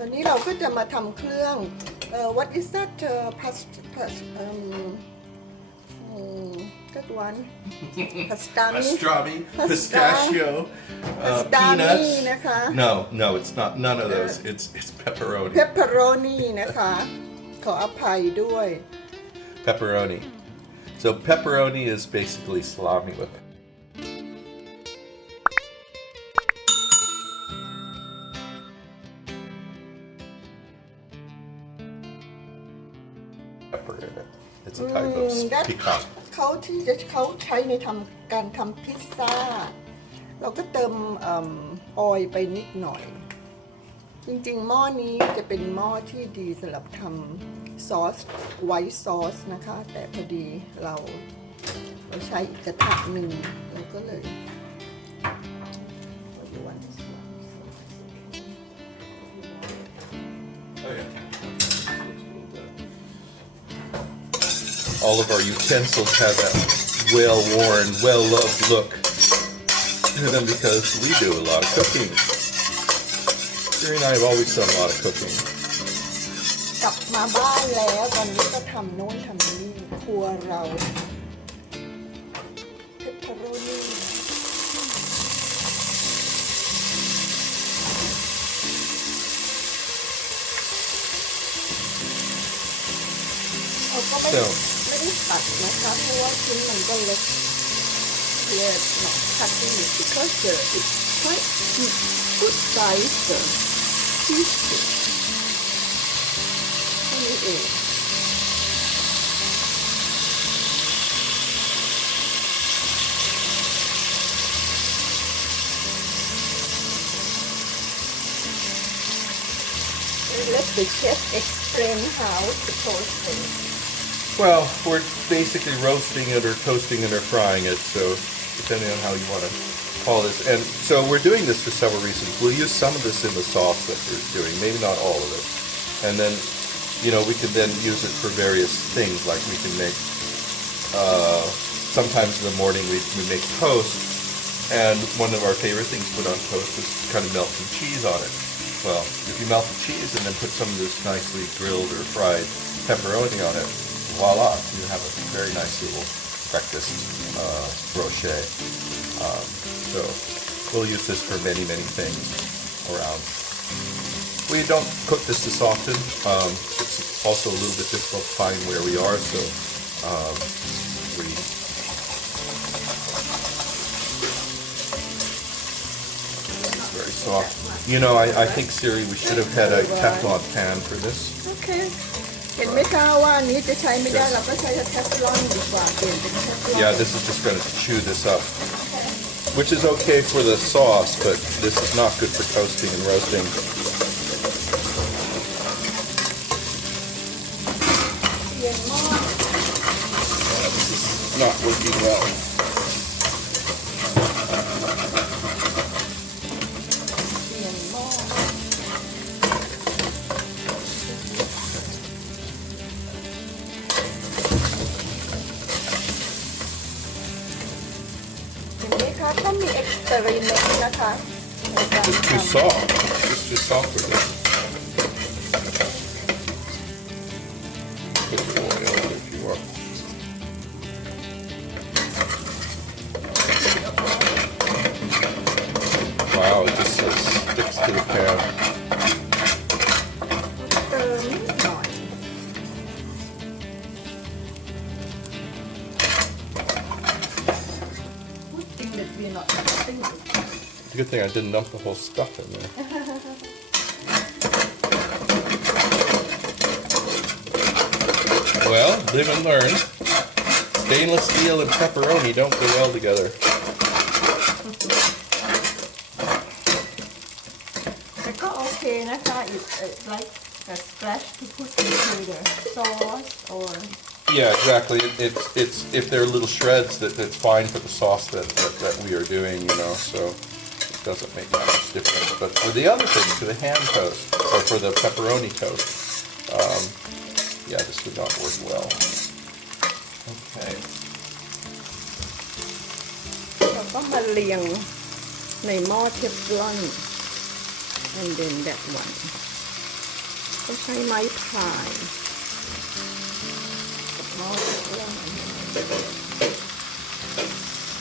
ตอนนี้เราก็จะมาทำเครื่องwhat is that that one pastrami pistachio peanuts นะคะ no it's not none of those it's pepperoni pepperoni นะคะขออภัยด้วย pepperoni so pepperoni is basically salami with pepper in it. It's a type of piquant. เขาใช้ในการทำพิซซ่าเราก็เติมออยล์ไปนิดหน่อยจริงๆหม้อนี้จะเป็นหม้อที่ดีสำหรับทำซอสไวท์ซอสนะคะแต่พอดีเราใช้อีกกระทะหนึ่งเราก็เลยAll of our utensils have that well-worn, well-loved look to them because we do a lot of cooking. Siri and I have always done a lot of cooking. กลับมาบ้านแล้วตอนนี้ก็ทำโน้นทำนี่ครัวเราเพปเปอโรนี่เราก็ไม่ได้ตัดนะคะเพราะว่าชิ้นมันก็เล็ก Yes, not cutting it because it's quite good size pieces. นี่เองLet the chef explain how to toast it. Well, we're basically roasting it or toasting it or frying it, so depending on how you want to call this. And so we're doing this for several reasons. We'll use some of this in the sauce that we're doing, maybe not all of it. And then, we can then use it for various things, like we can make, sometimes in the morning we make toast, and one of our favorite things to put on toast is kind of melt some cheese on it. Well, if you melt the cheese and then put some of this nicely grilled or fried pepperoni on it, voila, you have a very nice little breakfast brochet. So we'll use this for many, many things around. We don't cook this often. It's also a little bit difficult to find where we are, so very soft. I think, Siri, we should have had a Teflon pan for this. Okay. เห็นไหมคะว่าอันนี้จะใช้ไม่ได้เราก็ใช้เทฟลอนดีกว่าเปลี่ยนเป็นเทฟลอน Yeah, this is just going to chew this up, which is okay for the sauce, but this is not good for toasting and roasting. This is not working well.ก็มี experiment นะคะในการ It's ท too soft. It's too soft for this. Put the oil if you want. Wow, it just sticks to the pan. เติมนิดหน่อย Good thing that we're not dumping it. It's a good thing I didn't dump the whole stuff in there. Well, live and learn. Stainless steel and pepperoni don't go well together. แต่ก็โอเคนะคะ It's like a splash to put into the sauce or Yeah, exactly. It's if they're little shreds that's fine for the sauce that we are doing, so it doesn't make that much difference. But for the other thing, for the ham toast or for the pepperoni toast, yeah, this would not work well. Okay. เราก็มาเรียงในหม้อเทฟลอน and then that one ก็ใช้ไม้พายกับหม้อเครื่อง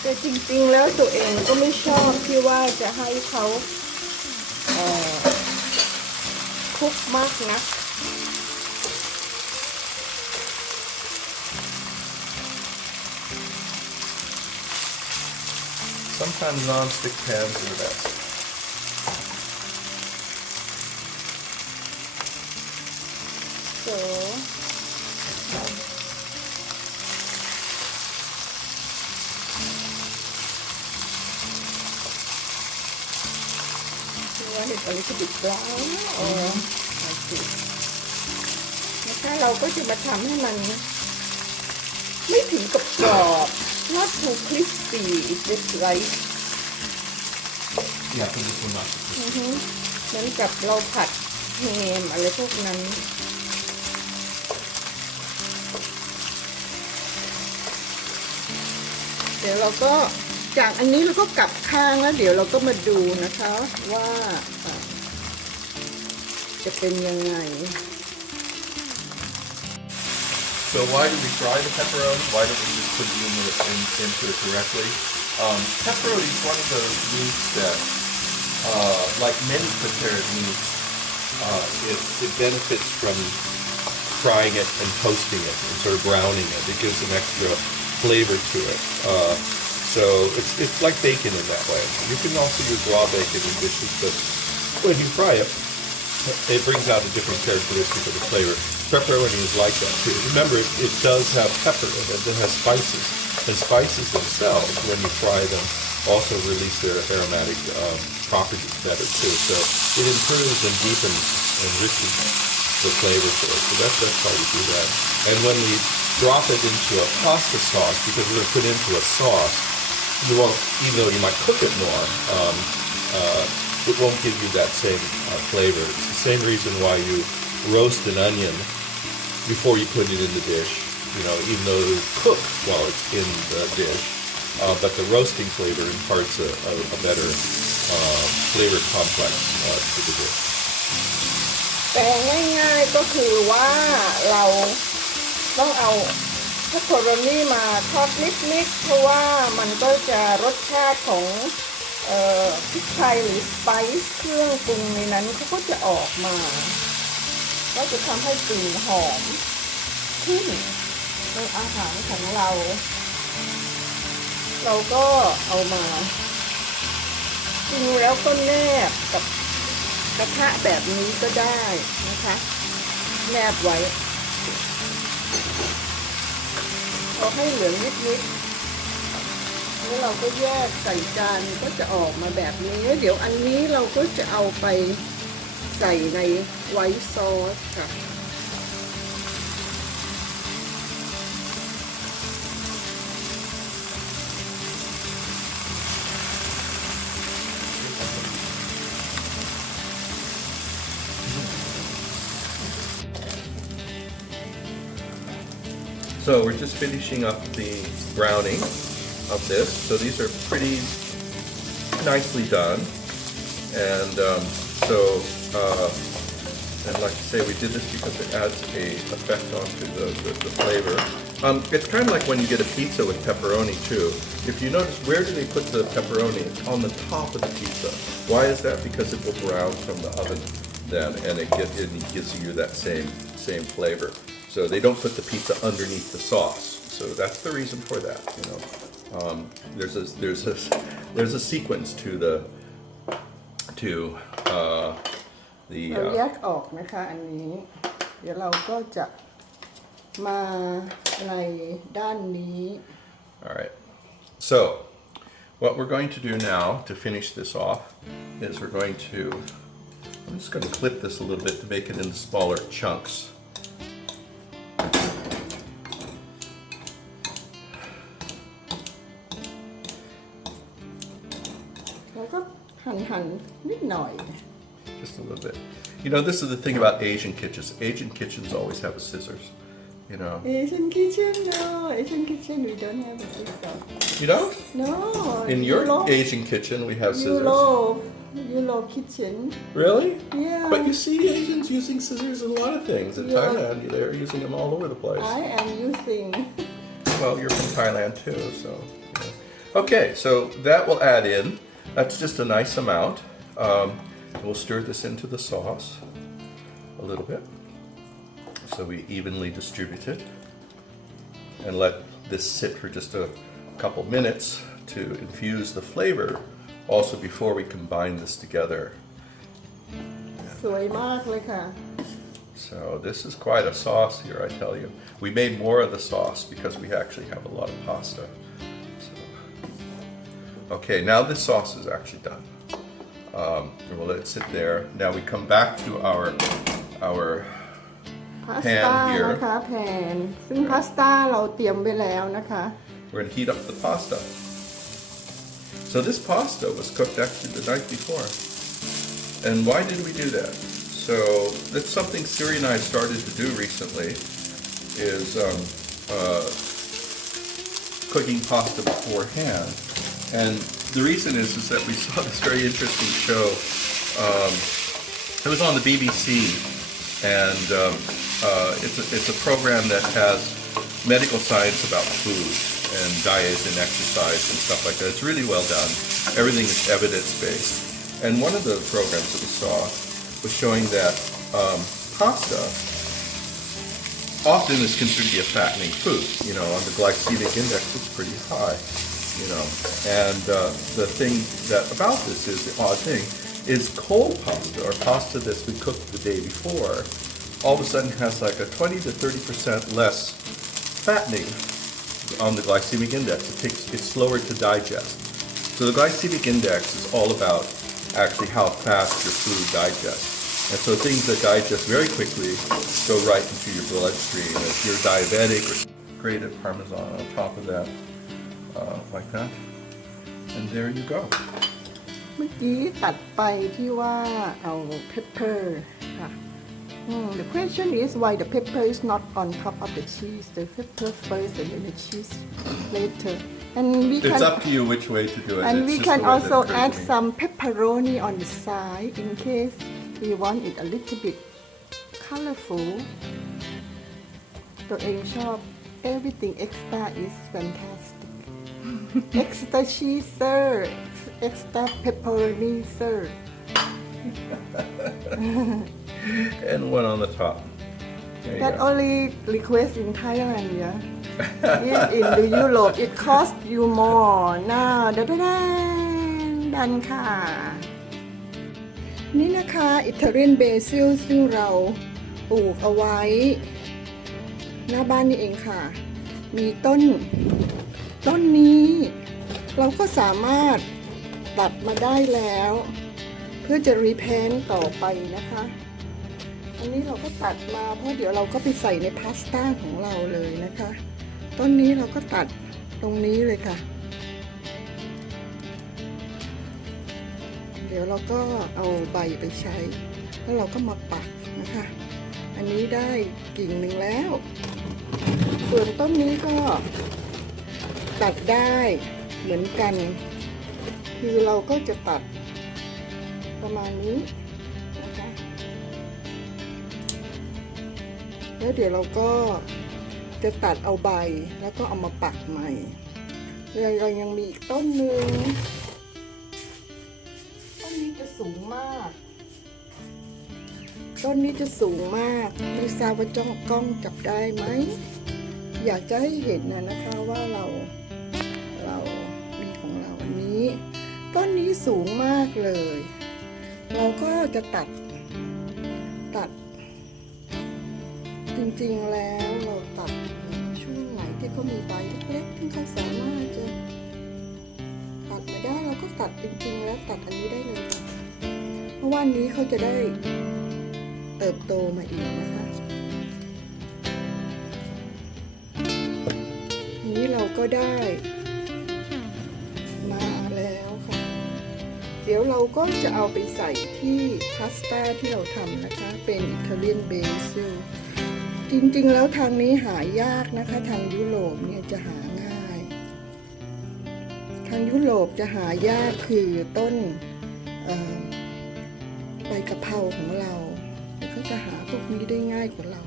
แต่จริงๆแล้วตัวเองก็ไม่ชอบที่ว่าจะให้เขาคลุกมากนักSometimes non-stick pans are the best. So เห็ดอะไรก็ดิบแล้วนะคะเราก็จะมาทำให้มันไม่ถึงกับกรอบ not too crispy is this right Yeah, for this one not. เหมือนกับเราผัดแฮมอะไรพวกนั้นเดี๋ยวเราก็จากอันนี้เราก็กลับข้างแล้วเดี๋ยวเราก็มาดูนะคะว่าจะเป็นยังไง So why do we fry the pepperoni? Why don't we just put it into it directly? Pepperoni is one of those meats that, like many prepared meats, it benefits from frying it and toasting it and sort of browning it. It gives an extra flavor to it. So it's like bacon in that way. You can also use raw bacon in dishes, but when you fry it, it brings out a different characteristic of the flavor. Pepperoni is like that too. Remember, it does have pepper in it. It has spices. And spices themselves, when you fry them, also release their aromatic properties better too. So it improves and deepens and enriches the flavor for it. So that's how we do that. And when we drop it into a pasta sauce, because we're going to put it into a sauce, you won't, even though you might cook it more, it won't give you that same flavor. It's the same reason why you roast an onion before you put it in the dish, even though it will cook while it's in the dish, but the roasting flavor imparts a better flavor complex to the dish. แปลง่ายๆก็คือว่าเราต้องเอาพัคโคโรนีมาทอดนิดๆเพราะว่ามันก็จะรสชาติของพริกไทยหรือสไปซ์เครื่องปรุงในนั้นเขาก็จะออกมาก็จะทำให้กลิ่นหอมขึ้นในอาหารของเราก็เอามาจริงแล้วก็แนบกับกระทะแบบนี้ก็ได้นะคะแนบไว้เอาให้เหลืองนิดๆแล้วเราก็แยกใส่จานก็จะออกมาแบบนี้เดี๋ยวอันนี้เราก็จะเอาไปใส่ในไวท์ซอสค่ะSo we're just finishing up the browning of this. So these are pretty nicely done. And and like I say, we did this because it adds a effect onto the flavor. It's kind of like when you get a pizza with pepperoni too. If you notice, where do they put the pepperoni? It's on the top of the pizza. Why is that? Because it will brown from the oven then, and it gives you that same flavor. So they don't put the pizza underneath the sauce. So that's the reason for that. There's a sequence to the เราแยกออกนะคะอันนี้เดี๋ยวเราก็จะมาในด้านนี้ All right. So what we're going to do now to finish this off is I'm just going to clip this a little bit to make it into smaller chunks. Just a little bit. This is the thing about Asian kitchens. Asian kitchens always have a scissors. Asian kitchen, no. Asian kitchen, we don't have a scissors. You don't? No. In your Asian kitchen, we have scissors. Europe kitchen. Really? Yeah. But you see Asians using scissors in a lot of things. In Yeah. Thailand, they're using them all over the place. I am using. Well, you're from Thailand too, so. Yeah. Okay, so that will add in. That's just a nice amount. We'll stir this into the sauce a little bit, so we evenly distribute it, and let this sit for just a couple minutes to infuse the flavor. Also, before we combine this together. สวยมากเลยค่ะ So this is quite a sauce here, I tell you. We made more of the sauce because we actually have a lot of pasta. So, okay, now this sauce is actually done. We'll let it sit there. Now we come back to our พาสต้า here. นะคะแผ่นซึ่งพาสต้าเราเตรียมไว้แล้วนะคะ We're going to heat up the pasta. So this pasta was cooked actually the night before. And why did we do that? So that's something Siri and I started to do recently, is cooking pasta beforehand. And the reason is that we saw this very interesting show. It was on the BBC, and it's a program that has medical science about food and diet and exercise and stuff like that. It's really well done. Everything is evidence-based. And one of the programs that we saw was showing that pasta often is considered to be a fattening food. You know, on the glycemic index, it's pretty high. You know, and the thing that about this is the odd thing is cold pasta or pasta that's been cooked the day before, all of a sudden has like a 20 to 30% less fattening on the glycemic index. It's slower to digest. So the glycemic index is all about actually how fast your food digests. And so things that digest very quickly go right into your bloodstream. If you're diabetic, or grated Parmesan on top of that, like that. And there you go. เมื่อกี้ตัดไปที่ว่าเอา pepper ค่ะ The question is why the pepper is not on top of the cheese. The pepper first and then the cheese later. And we It's can up to you which way to do it. and It's we just can the way that also occurred to add me. some pepperoni on the side in case we want it a little bit colorful. ตัวเองชอบ everything extra is fantastic. Extra cheese, sir. Extra pepperoni, sir. And one on the top. There you That go. only request in Thailand, yeah. In the Europe, it cost you more. Now,ดันค่ะ นี่นะคะอิตาเลียนเบซิลซึ่งเราปลูกเอาไว้ หน้าบ้านนี่เองค่ะ มีต้นนี้เราก็สามารถตัดมาได้แล้ว เพื่อจะรีแพนต่อไปนะคะ อันนี้เราก็ตัดมาเพราะเดี๋ยวเราก็ไปใส่ในพาสต้าของเราเลยนะคะ ต้นนี้เราก็ตัดตรงนี้เลยค่ะ เดี๋ยวเราก็เอาใบไปใช้ แล้วเราก็มาปักนะคะ อันนี้ได้กิ่งหนึ่งแล้ว ส่วนต้นนี้ก็ตัดได้เหมือนกัน คือเราก็จะตัดประมาณนี้นะคะ แล้วเดี๋ยวเราก็จะตัดเอาใบแล้วก็เอามาปักใหม่เรายังมีอีกต้นหนึ่งต้นนี้จะสูงมาก ต้นนี้จะสูงมากไม่ทราบว่าจ้องกล้องจับได้ไหม อยากจะให้เห็นนะคะว่าเรามีของเราอันนี้ ต้นนี้สูงมากเลย เราก็จะตัดจริงๆแล้วเราตัดช่วงไหนที่เขามีใบเล็กๆที่เขาสามารถจะตัดมาได้เราก็ตัดจริงๆแล้วตัดอันนี้ได้เลย เพราะว่านี้เขาจะได้เติบโตมาอีกนะคะนี้เราก็ได้มาแล้วค่ะ เดี๋ยวเราก็จะเอาไปใส่ที่พาสต้าที่เราทำนะคะเป็นอิตาเลียนเบซิลจริงๆแล้วทางนี้หายากนะคะทางยุโรปเนี่ยจะหาง่าย ทางยุโรปจะหายากคือต้น ใบกะเพราของเราแล้วก็จะหาพวกนี้ได้ง่ายกว่าเรา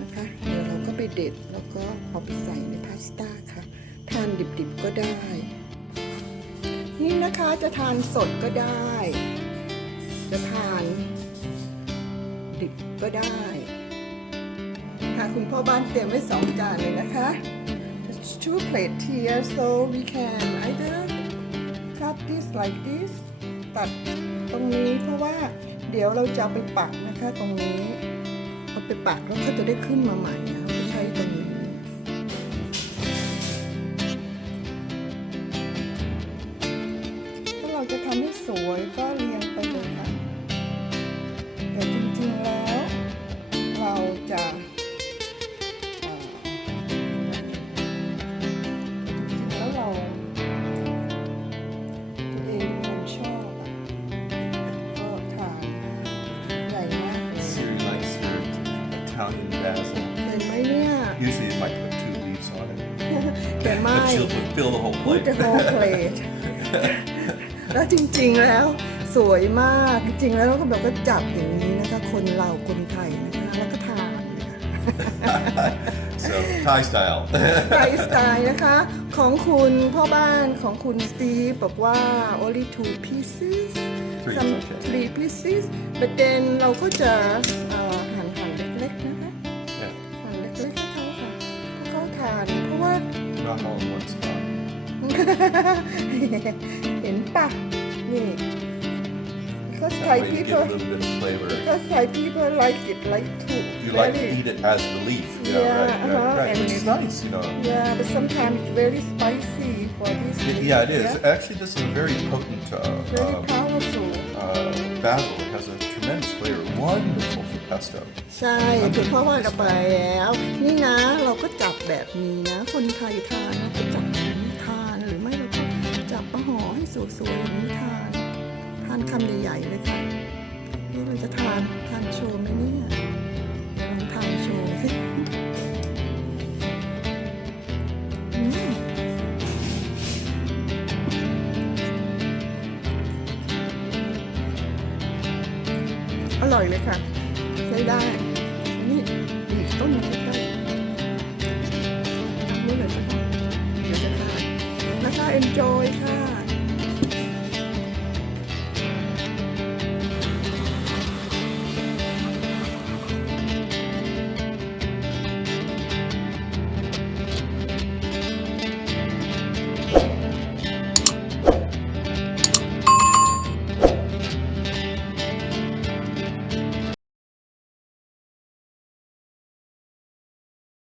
นะคะเดี๋ยวเราก็ไปเด็ดแล้วก็เอาไปใส่ในพาสต้าค่ะทานดิบๆก็ได้นี่นะคะจะทานสดก็ได้จะทานดิบก็ได้ค่ะคุณพ่อบ้านเตรียมไว้2 จานเลยนะคะ two plate here so we can either cut this like this ตัดตรงนี้เพราะว่าเดี๋ยวเราจะไปปักนะคะตรงนี้เอาไปปักแล้วก็จะได้ขึ้นมาใหม่นะใช้ตรงนี้ถ้าเราจะทำให้สวยก็เรียงไปเลยค่ะแต่จริงๆแล้วเราจะแล้วเราตัวเองเป็นคนชอบก็ทานใหญ่มากเลย Siri likes her Italian basil. เห็นไหมเนี่ย Usually it might put 2 leaves on it. แต่ไม่ But she'll fill the whole Put plate. the whole plate แล้วจริงๆแล้วสวยมากจริงๆแล้วเราก็แบบก็จับอย่างนี้นะคะคนเราคนไทยนะคะแล้วก็ทาน So Thai style. ไทยสไตล์นะคะของคุณพ่อบ้านของคุณสตีฟบอกว่า only 2 pieces Three is some okay. 3 pieces but then เราก็จะหั่นเล็กๆนะคะ Yeah, หั่นเล็กๆให้เขาค่ะให้เขาทานเพราะว่า not all in one spot. เห็นปะนี่ because That Thai way you get a people little bit of flavor. because Thai people like it like to You like to eat it as the leaf. Yeah, Right. and Which is it- nice, you know. yeah but sometimes it's very spicy for this Yeah, it is. Actually, this is a very potent very powerful basil. It has a tremendous flavor. Wonderful for pesto. ใช่คุณพ่อว่าเราไปแล้ว นี่นะเราก็จับแบบนี้นะ คนไทยทานเราก็จับแบบนี้ทานหรือไม่เราก็จับมาห่อให้สวยๆอย่างนี้ทานคำใหญ่ๆเลยค่ะนี่เราจะทานโชว์ไหมเนี่ยลองทานโชว์สิอร่อยเลยค่ะใช้ได้นี่อีกต้นนึงใกล้ๆนี่เลยค่ะเดี๋ยวจะทานนะคะ enjoy ค่ะ